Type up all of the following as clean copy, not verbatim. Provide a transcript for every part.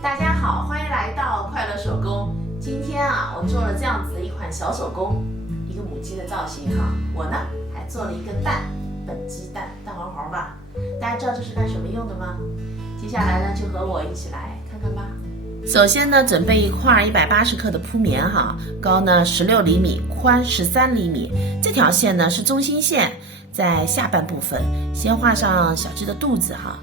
大家好，欢迎来到快乐手工。今天我做了这样子的一款小手工，一个母鸡的造型哈。我呢还做了一个蛋，本鸡蛋，蛋黄黄吧。大家知道这是干什么用的吗？接下来呢就和我一起来看看吧。首先呢，准备一块180克的铺棉哈，高呢16厘米，宽13厘米。这条线呢是中心线，在下半部分先画上小鸡的肚子哈。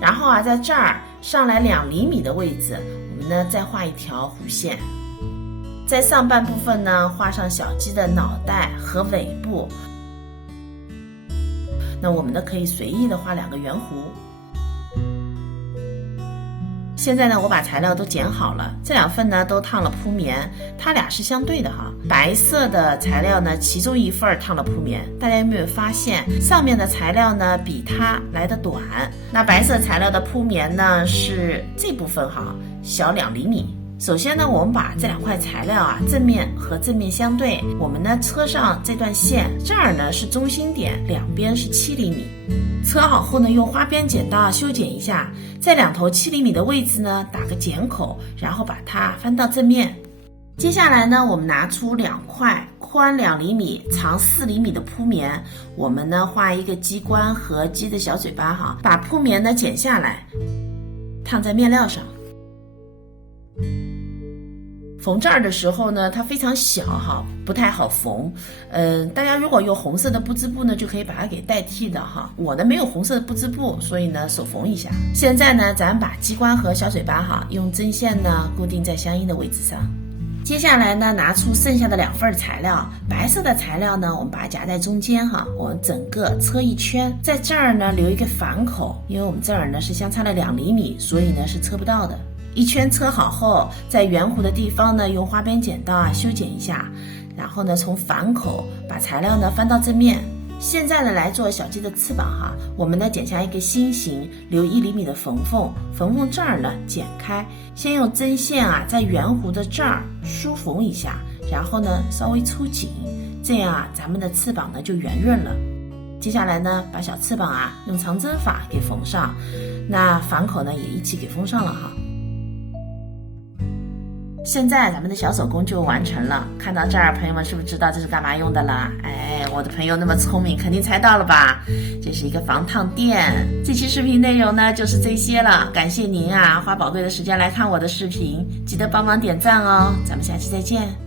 然后在这儿上来2厘米的位置，我们呢再画一条弧线，在上半部分呢画上小鸡的脑袋和尾部。那我们呢可以随意的画2个圆弧。现在呢我把材料都剪好了，这2份呢都烫了铺棉，它俩是相对的哈。白色的材料呢其中一份烫了铺棉，大家有没有发现上面的材料呢比它来的短？那白色材料的铺棉呢是这部分哈，小2厘米。首先呢我们把这2块材料正面和正面相对，我们呢车上这段线，这儿呢是中心点，两边是7厘米。车好后呢用花边剪刀修剪一下，在2头7厘米的位置呢打个剪口，然后把它翻到正面。接下来呢我们拿出2块宽2厘米长4厘米的铺棉，我们呢画一个鸡冠和鸡的小嘴巴哈，把铺棉呢剪下来烫在面料上。缝这儿的时候呢它非常小哈，不太好缝。大家如果用红色的布织布呢就可以把它给代替的哈，我呢没有红色的布织布，所以呢手缝一下。现在呢咱们把鸡冠和小嘴巴哈用针线呢固定在相应的位置上。接下来呢拿出剩下的2份材料，白色的材料呢我们把它夹在中间哈，我们整个车一圈，在这儿呢留一个反口，因为我们这儿呢是相差了2厘米，所以呢是车不到的。一圈车好后，在圆弧的地方呢用花边剪刀修剪一下，然后呢从反口把材料呢翻到正面。现在呢来做小鸡的翅膀哈，我们呢剪下一个心形，留1厘米的缝缝，缝缝这儿呢剪开，先用针线在圆弧的这儿梳缝一下，然后呢稍微抽紧，这样咱们的翅膀呢就圆润了。接下来呢把小翅膀用长针法给缝上，那反口呢也一起给缝上了哈。现在咱们的小手工就完成了，看到这儿朋友们是不是知道这是干嘛用的了？我的朋友那么聪明，肯定猜到了吧？这是一个防烫垫。这期视频内容呢就是这些了，感谢您花宝贵的时间来看我的视频，记得帮忙点赞哦，咱们下期再见。